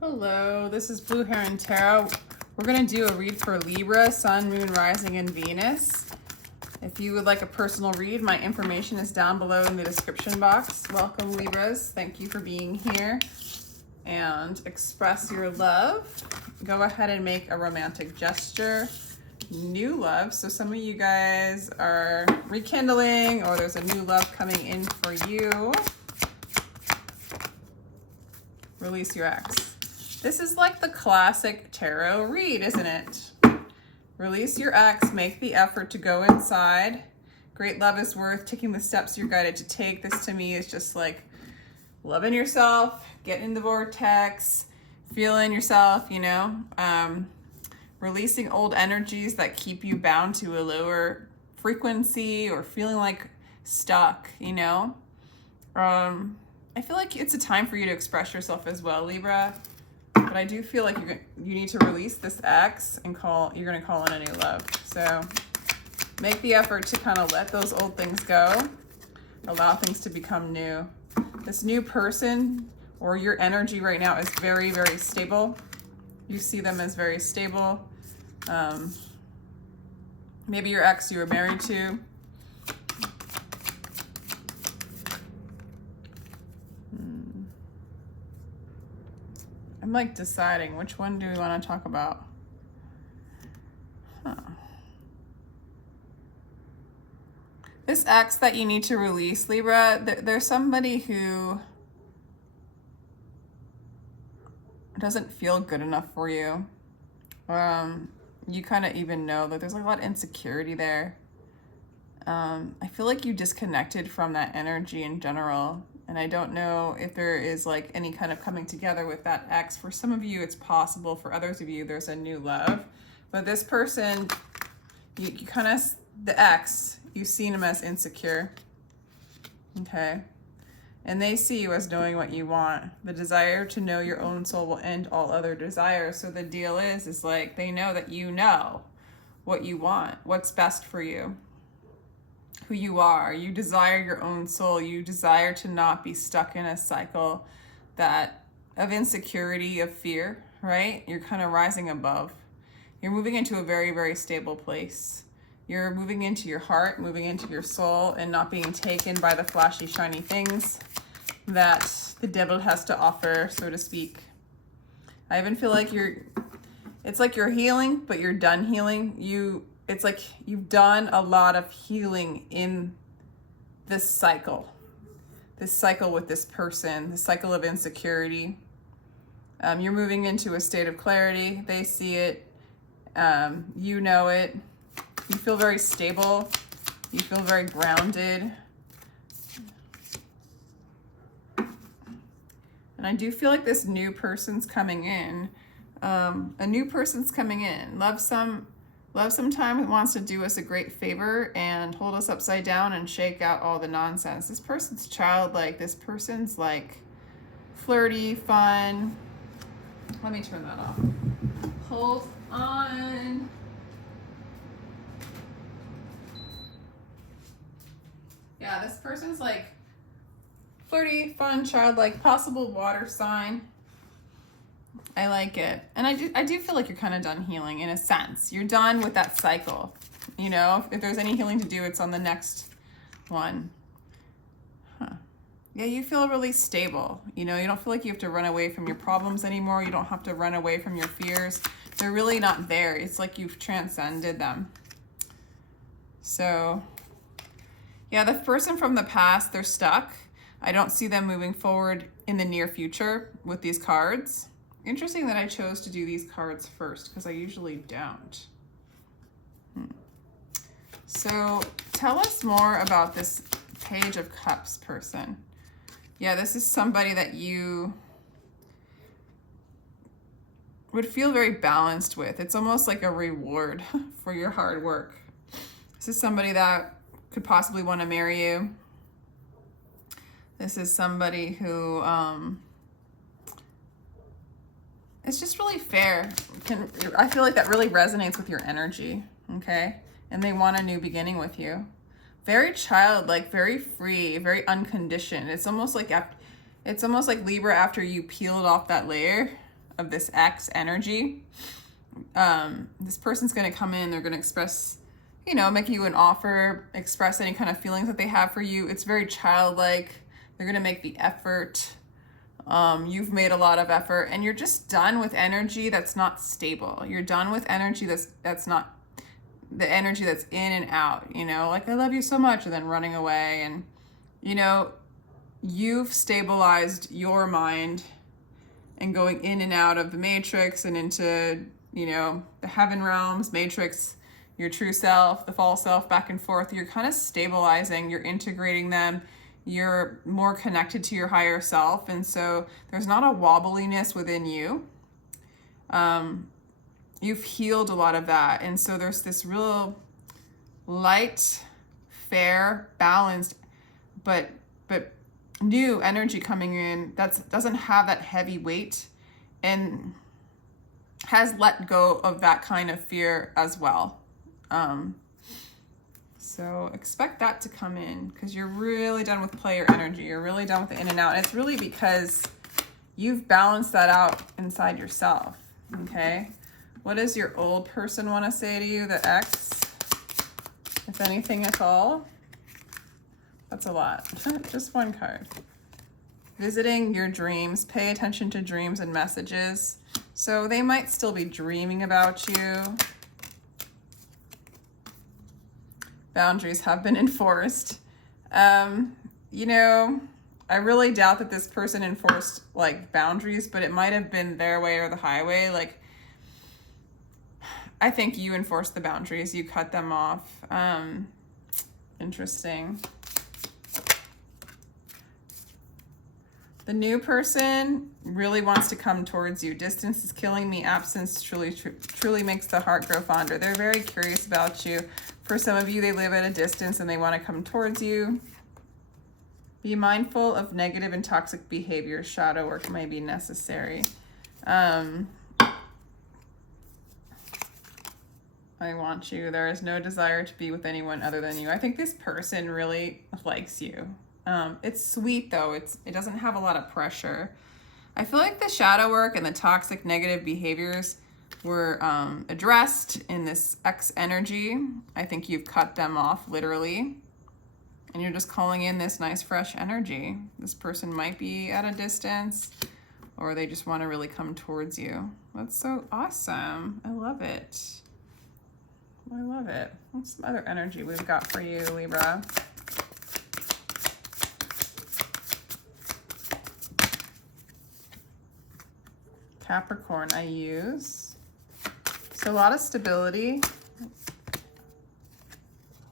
Hello, this is Blue Heron Tarot. We're going to do a read for Libra, Sun, Moon, Rising, and Venus. If you would like a personal read, my information is down below in the description box. Welcome, Libras. Thank you for being here. And express your love. Go ahead and make a romantic gesture. New love. So some of you guys are rekindling, or there's a new love coming in for you. Release your ex. This is like the classic tarot read, isn't it? Release your ex, make the effort to go inside. Great love is worth taking the steps you're guided to take. This to me is just like loving yourself, getting in the vortex, feeling yourself, you know, releasing old energies that keep you bound to a lower frequency or feeling like stuck, you know. I feel like it's a time for you to express yourself as well, Libra. But I do feel like you need to release this ex and you're going to call in a new love. So make the effort to kind of let those old things go. Allow things to become new. This new person or your energy right now is very, very stable. You see them as very stable. Maybe your ex you were married to. I'm like deciding which one do we want to talk about. This ex that you need to release, Libra, there's somebody who doesn't feel good enough for you. You kind of even know that there's a lot of insecurity there. I feel like you disconnected from that energy in general. And I don't know if there is like any kind of coming together with that ex. For some of you, it's possible. For others of you, there's a new love. But this person, you kind of, the ex, you've seen him as insecure. Okay. And they see you as knowing what you want. The desire to know your own soul will end all other desires. So the deal is like they know that you know what you want, what's best for you. Who you are. You desire your own soul. You desire to not be stuck in a cycle of insecurity, of fear, right? You're kind of rising above. You're moving into a very, very stable place. You're moving into your heart, moving into your soul, and not being taken by the flashy, shiny things that the devil has to offer, so to speak. I even feel like it's like you're healing, but you're done healing. It's like you've done a lot of healing in this cycle with this person, this cycle of insecurity. You're moving into a state of clarity. They see it. You know it. You feel very stable. You feel very grounded. And I do feel like this new person's coming in. A new person's coming in. Love sometimes wants to do us a great favor and hold us upside down and shake out all the nonsense. This person's childlike. This person's like flirty, fun. Let me turn that off. Hold on. Yeah, this person's like flirty, fun, childlike, possible water sign. I like it. And I do feel like you're kind of done healing in a sense. You're done with that cycle. You know, if there's any healing to do, it's on the next one. Yeah, you feel really stable. You know, you don't feel like you have to run away from your problems anymore. You don't have to run away from your fears. They're really not there. It's like you've transcended them. So, yeah, the person from the past, they're stuck. I don't see them moving forward in the near future with these cards. Interesting that I chose to do these cards first because I usually don't. So tell us more about this Page of Cups person. Yeah, this is somebody that you would feel very balanced with. It's almost like a reward for your hard work. This is somebody that could possibly want to marry you. This is somebody who it's just really fair. I feel like that really resonates with your energy, okay? And they want a new beginning with you. Very childlike, very free, very unconditioned. It's almost like Libra after you peeled off that layer of this X energy. This person's going to come in, they're going to express, you know, make you an offer, express any kind of feelings that they have for you. It's very childlike. They're going to make the effort. You've made a lot of effort, and you're just done with energy that's not stable. You're done with energy that's not the energy that's in and out, you know, like I love you so much, and then running away. And, you know, you've stabilized your mind and going in and out of the matrix and into, you know, the heaven realms, matrix, your true self, the false self, back and forth. You're kind of stabilizing, you're integrating them, you're more connected to your higher self. And so there's not a wobbliness within you. You've healed a lot of that. And so there's this real light, fair, balanced, but new energy coming in that doesn't have that heavy weight and has let go of that kind of fear as well. So expect that to come in, because you're really done with player energy. You're really done with the in and out. And it's really because you've balanced that out inside yourself. Okay. What does your old person want to say to you, the X? If anything at all? That's a lot. Just one card. Visiting your dreams. Pay attention to dreams and messages. So they might still be dreaming about you. Boundaries have been enforced. You know, I really doubt that this person enforced like boundaries, but it might have been their way or the highway. Like, I think you enforced the boundaries. You cut them off. Interesting. The new person really wants to come towards you. Distance is killing me. Absence truly makes the heart grow fonder. They're very curious about you. For some of you, they live at a distance and they want to come towards you. Be mindful of negative and toxic behavior. Shadow work may be necessary. I want you. There is no desire to be with anyone other than you. I think this person really likes you. It's sweet though. It doesn't have a lot of pressure. I feel like the shadow work and the toxic negative behaviors were addressed in this X energy. I think you've cut them off literally. And you're just calling in this nice fresh energy. This person might be at a distance, or they just want to really come towards you. That's so awesome. I love it. I love it. What's some other energy we've got for you, Libra? Capricorn, I use. So a lot of stability.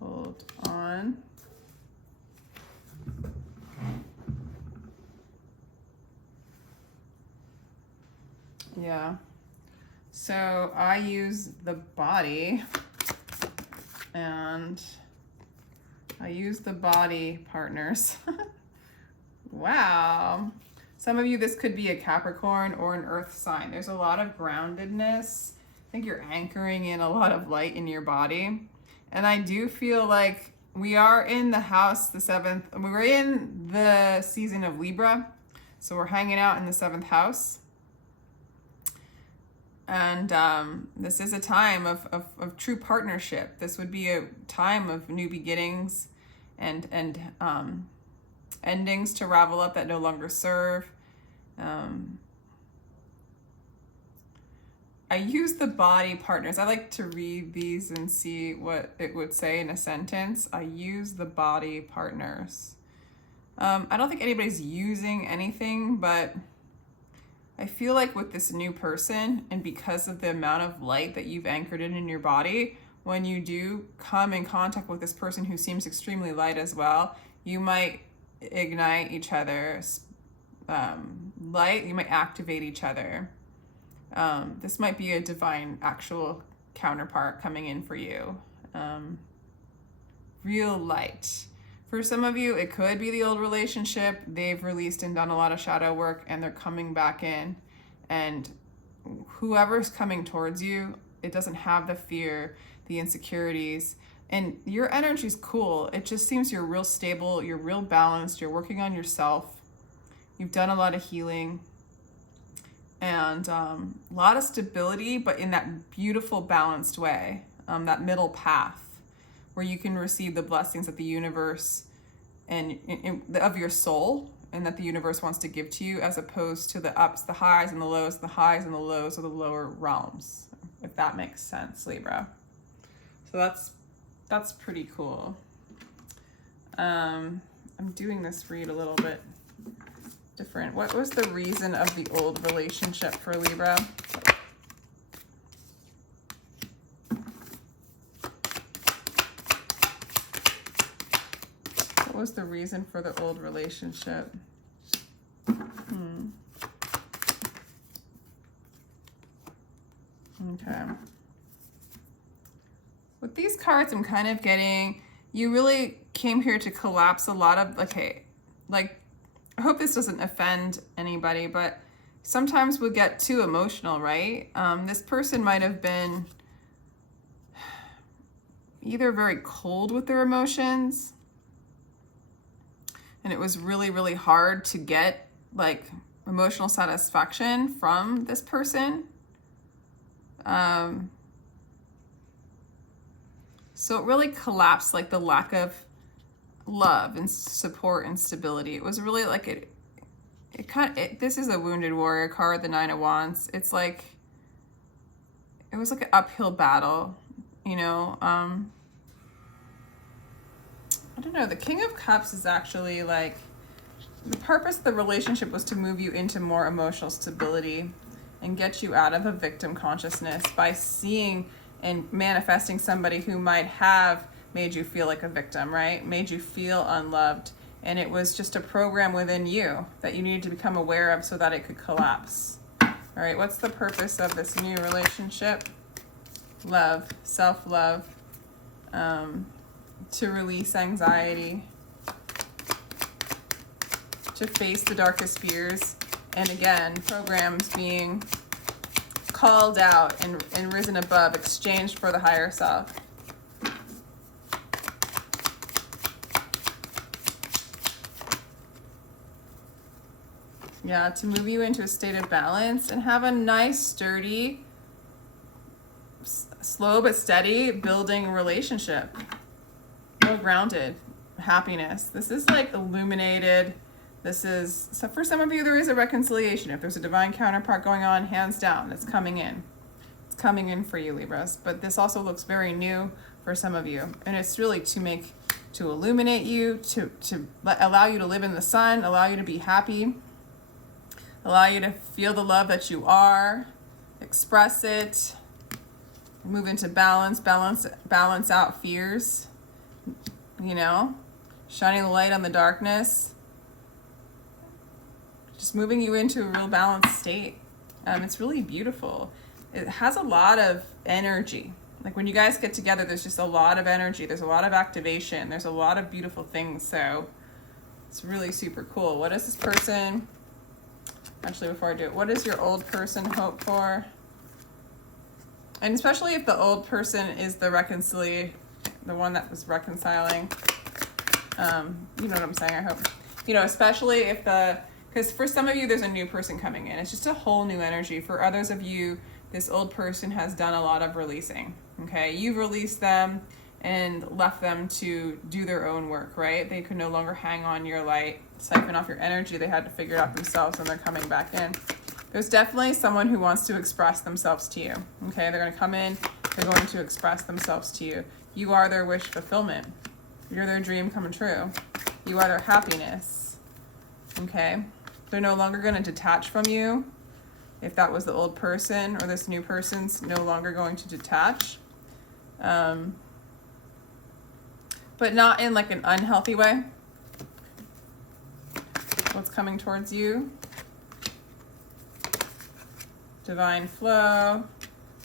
Hold on. Yeah. So I use the body, and I use the body partners. Wow. Some of you, this could be a Capricorn or an earth sign. There's a lot of groundedness. I think you're anchoring in a lot of light in your body. And I do feel like we are in the house, the 7th. We're in the season of Libra. So we're hanging out in the 7th house. And this is a time of true partnership. This would be a time of new beginnings and endings to ravel up that no longer serve. I use the body partners. I like to read these and see what it would say in a sentence. I use the body partners. I don't think anybody's using anything, but I feel like with this new person, and because of the amount of light that you've anchored in your body, when you do come in contact with this person who seems extremely light as well, you might ignite each other's light. You might activate each other. This might be a divine actual counterpart coming in for you. Real light. For some of you, it could be the old relationship. They've released and done a lot of shadow work, and they're coming back in. And whoever's coming towards you, it doesn't have the fear, the insecurities. And your energy's cool. It just seems you're real stable, you're real balanced, you're working on yourself. You've done a lot of healing. and a lot of stability, but in that beautiful, balanced way, that middle path where you can receive the blessings of the universe and of your soul, and that the universe wants to give to you, as opposed to the ups, the highs, and the lows, the highs and the lows of the lower realms, if that makes sense, Libra. So that's pretty cool. I'm doing this read a little bit different. What was the reason of the old relationship for Libra? What was the reason for the old relationship? Okay. With these cards, I'm kind of getting, you really came here to collapse a lot of, okay, like, I hope this doesn't offend anybody, but sometimes we get too emotional, right? This person might have been either very cold with their emotions, and it was really, really hard to get like emotional satisfaction from this person. So it really collapsed, like the lack of love and support and stability. It was really like this is a wounded warrior card, the Nine of Wands. It's like, it was like an uphill battle, you know. I don't know, the King of Cups is actually like, the purpose of the relationship was to move you into more emotional stability and get you out of a victim consciousness by seeing and manifesting somebody who might have made you feel like a victim, right? Made you feel unloved. And it was just a program within you that you needed to become aware of so that it could collapse. All right, what's the purpose of this new relationship? Love, self-love, to release anxiety, to face the darkest fears, and again, programs being called out and risen above, exchanged for the higher self. Yeah, to move you into a state of balance and have a nice, sturdy, slow but steady building relationship. Well grounded, happiness. This is like illuminated. This is, so for some of you, there is a reconciliation. If there's a divine counterpart going on, hands down, it's coming in. It's coming in for you, Libras. But this also looks very new for some of you. And it's really to illuminate you, to allow you to live in the sun, allow you to be happy, allow you to feel the love that you are, express it, move into balance out fears, you know, shining the light on the darkness. Just moving you into a real balanced state. It's really beautiful. It has a lot of energy. Like when you guys get together, there's just a lot of energy. There's a lot of activation. There's a lot of beautiful things. So it's really super cool. What does this person, actually before I do it, what does your old person hope for? And especially if the old person is the one that was reconciling. You know what I'm saying, I hope. You know, especially if because for some of you, there's a new person coming in. It's just a whole new energy. For others of you, this old person has done a lot of releasing, okay? You've released them and left them to do their own work, right? They could no longer hang on your light, siphon off your energy. They had to figure it out themselves, and they're coming back in. There's definitely someone who wants to express themselves to you, okay? They're going to come in. They're going to express themselves to you. You are their wish fulfillment. You're their dream come true. You are their happiness, okay? They're no longer going to detach from you. If that was the old person, or this new person's no longer going to detach. But not in like an unhealthy way. What's coming towards you? Divine flow,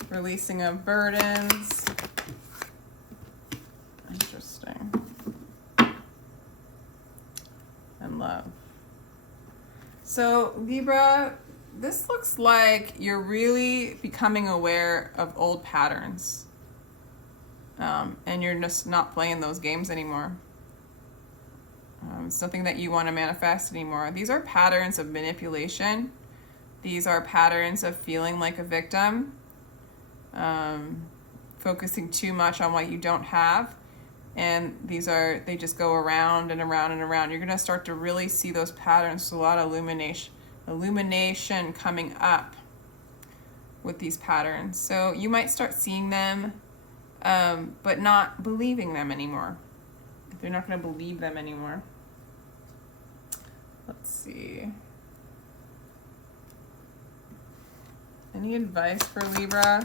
releasing of burdens. Interesting. And love. So Libra, this looks like you're really becoming aware of old patterns. And you're just not playing those games anymore. It's nothing that you want to manifest anymore. These are patterns of manipulation, These are patterns of feeling like a victim, focusing too much on what you don't have. And they just go around and around and around. You're going to start to really see those patterns. There's a lot of illumination coming up with these patterns. So you might start seeing them, but not believing them anymore. You're not going to believe them anymore. Let's see. Any advice for Libra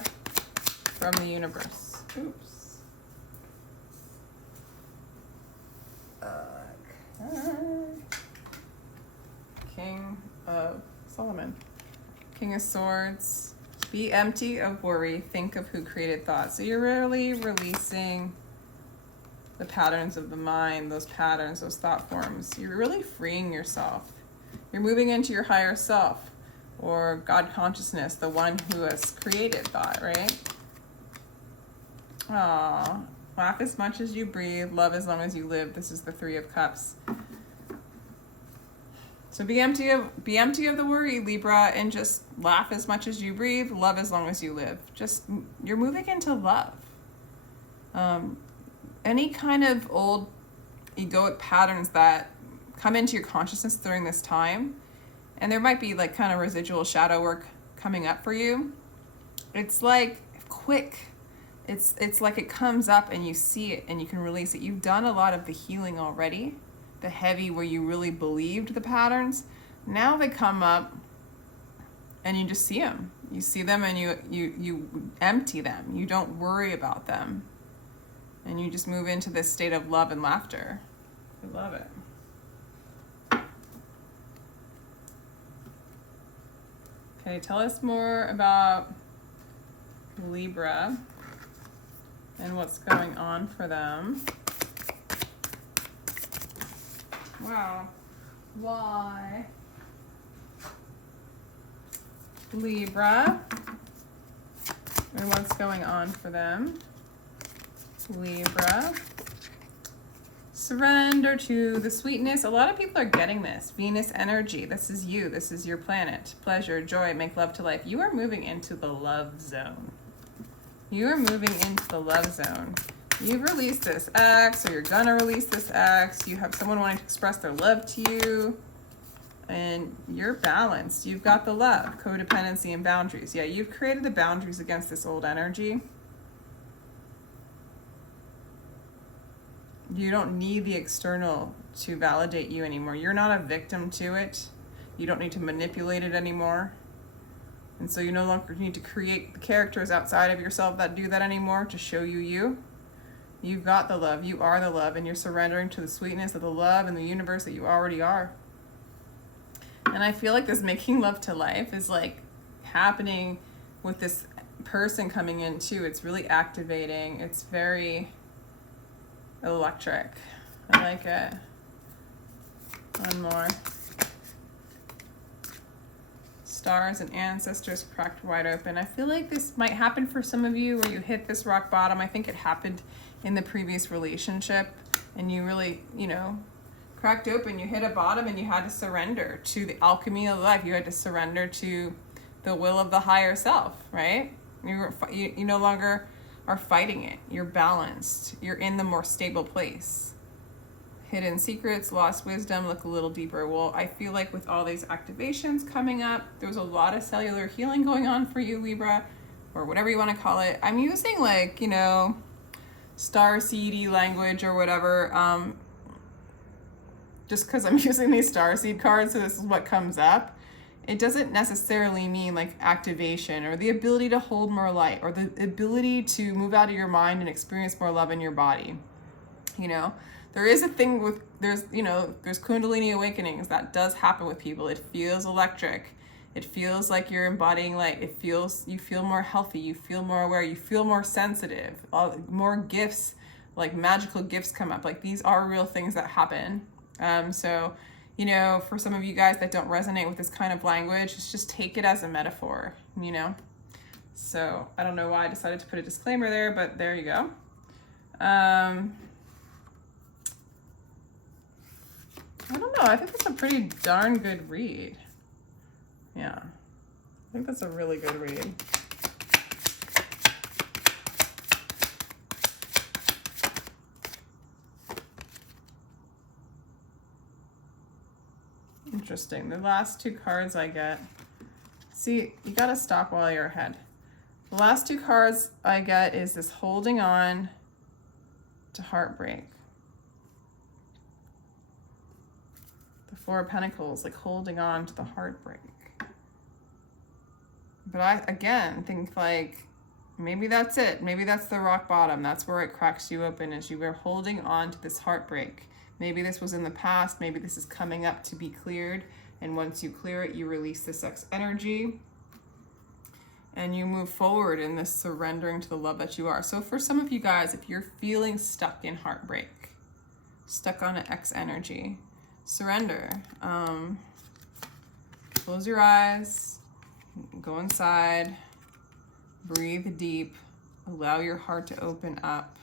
from the universe? Oops. Okay. King of Solomon. King of Swords. Be empty of worry. Think of who created thought. So you're really releasing the patterns of the mind, those patterns, those thought forms. You're really freeing yourself. You're moving into your higher self, or God consciousness, the one who has created thought, right? Aw, laugh as much as you breathe, love as long as you live. This is the Three of Cups. So be empty of the worry, Libra, and just laugh as much as you breathe, love as long as you live. You're moving into love. Any kind of old egoic patterns that come into your consciousness during this time, and there might be like kind of residual shadow work coming up for you. It's like quick. It's like it comes up and you see it and you can release it. You've done a lot of the healing already, the heavy where you really believed the patterns. Now they come up and you just see them. You see them and you empty them. You don't worry about them. And you just move into this state of love and laughter. I love it. Okay, tell us more about Libra and what's going on for them. Wow. Why? Libra. And what's going on for them? Libra. Surrender to the sweetness. A lot of people are getting this. Venus energy. This is you. This is your planet. Pleasure, joy, make love to life. You are moving into the love zone. You are moving into the love zone. You've released this ex, or you're gonna release this ex. You have someone wanting to express their love to you. And you're balanced. You've got the love, codependency, and boundaries. Yeah, you've created the boundaries against this old energy. You don't need the external to validate you anymore. You're not a victim to it. You don't need to manipulate it anymore. And so you no longer need to create the characters outside of yourself that do that anymore to show you you. You've got the love. You are the love, and you're surrendering to the sweetness of the love and the universe that you already are. And I feel like this making love to life is like happening with this person coming in too. It's really activating. It's very electric. I like it. One more. Stars and ancestors cracked wide open. I feel like this might happen for some of you where you hit this rock bottom. I think it happened in the previous relationship and you really, cracked open. You hit a bottom and you had to surrender to the alchemy of life. You had to surrender to the will of the higher self, right? You no longer are fighting it. You're balanced. You're in the more stable place. Hidden secrets, lost wisdom, look a little deeper. Well, I feel like with all these activations coming up, there's a lot of cellular healing going on for you, Libra, or whatever you want to call it. I'm using starseedy language or whatever, just because I'm using these starseed cards, so this is what comes up. It doesn't necessarily mean like activation or the ability to hold more light or the ability to move out of your mind and experience more love in your body. There is a thing with, there's Kundalini awakenings that does happen with people. It feels electric. It feels like you're embodying light. You feel more healthy. You feel more aware. You feel more sensitive. More gifts, like magical gifts come up. Like these are real things that happen. So, for some of you guys that don't resonate with this kind of language, just take it as a metaphor, So I don't know why I decided to put a disclaimer there, but there you go. I don't know. I think it's a pretty darn good read. Yeah. think that's a really good read. Interesting. The last two cards I get. See, you got to stop while you're ahead. The last two cards I get is this holding on to heartbreak. The Four of Pentacles, like holding on to the heartbreak. But I, again, think like, maybe that's it. Maybe that's the rock bottom. That's where it cracks you open, is you were holding on to this heartbreak. Maybe this was in the past. Maybe this is coming up to be cleared. And once you clear it, you release this energy. And you move forward in this surrendering to the love that you are. So for some of you guys, if you're feeling stuck in heartbreak, stuck on an X energy, surrender. Close your eyes, go inside, breathe deep, allow your heart to open up,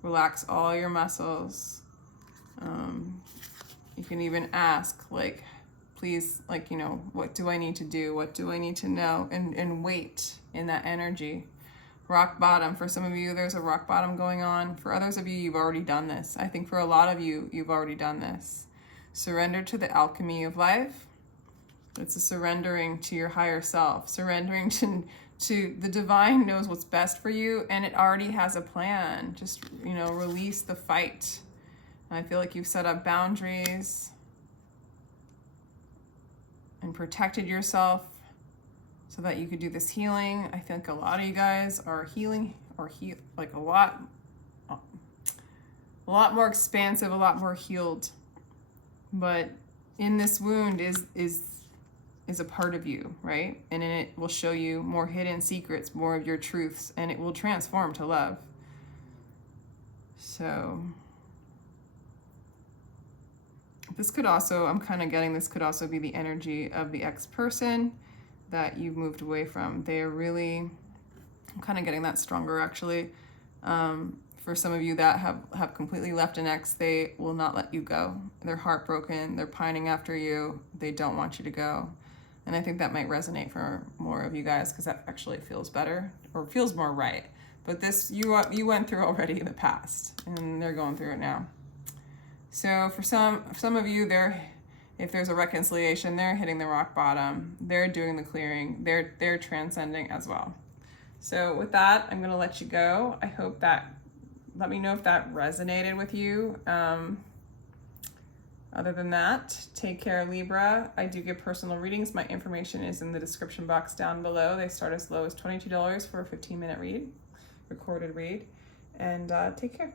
relax all your muscles. You can even ask, like, please, like, you know, what do I need to do? What do I need to know? And wait in that energy. Rock bottom. For some of you, there's a rock bottom going on. For others of you, you've already done this. I think for a lot of you, you've already done this. Surrender to the alchemy of life. It's a surrendering to your higher self. Surrendering to the divine knows what's best for you, and it already has a plan. Just, you know, release the fight. I feel like you've set up boundaries and protected yourself so that you could do this healing. I think a lot of you guys are healing, or like a lot more expansive, a lot more healed. But in this wound is a part of you, right? And in it will show you more hidden secrets, more of your truths, and it will transform to love. So this could also, I'm kind of getting, this could also be the energy of the ex-person that you've moved away from. They are really, I'm kind of getting that stronger actually. For some of you that have completely left an ex, they will not let you go. They're heartbroken, they're pining after you, they don't want you to go. And I think that might resonate for more of you guys, because that actually feels better, or feels more right. But this, you went through already in the past, and they're going through it now. So for some of you, if there's a reconciliation, they're hitting the rock bottom, they're doing the clearing, they're transcending as well. So with that, I'm gonna let you go. I hope that, let me know if that resonated with you. Other than that, take care, Libra. I do give personal readings. My information is in the description box down below. They start as low as $22 for a 15-minute read, recorded read. And take care.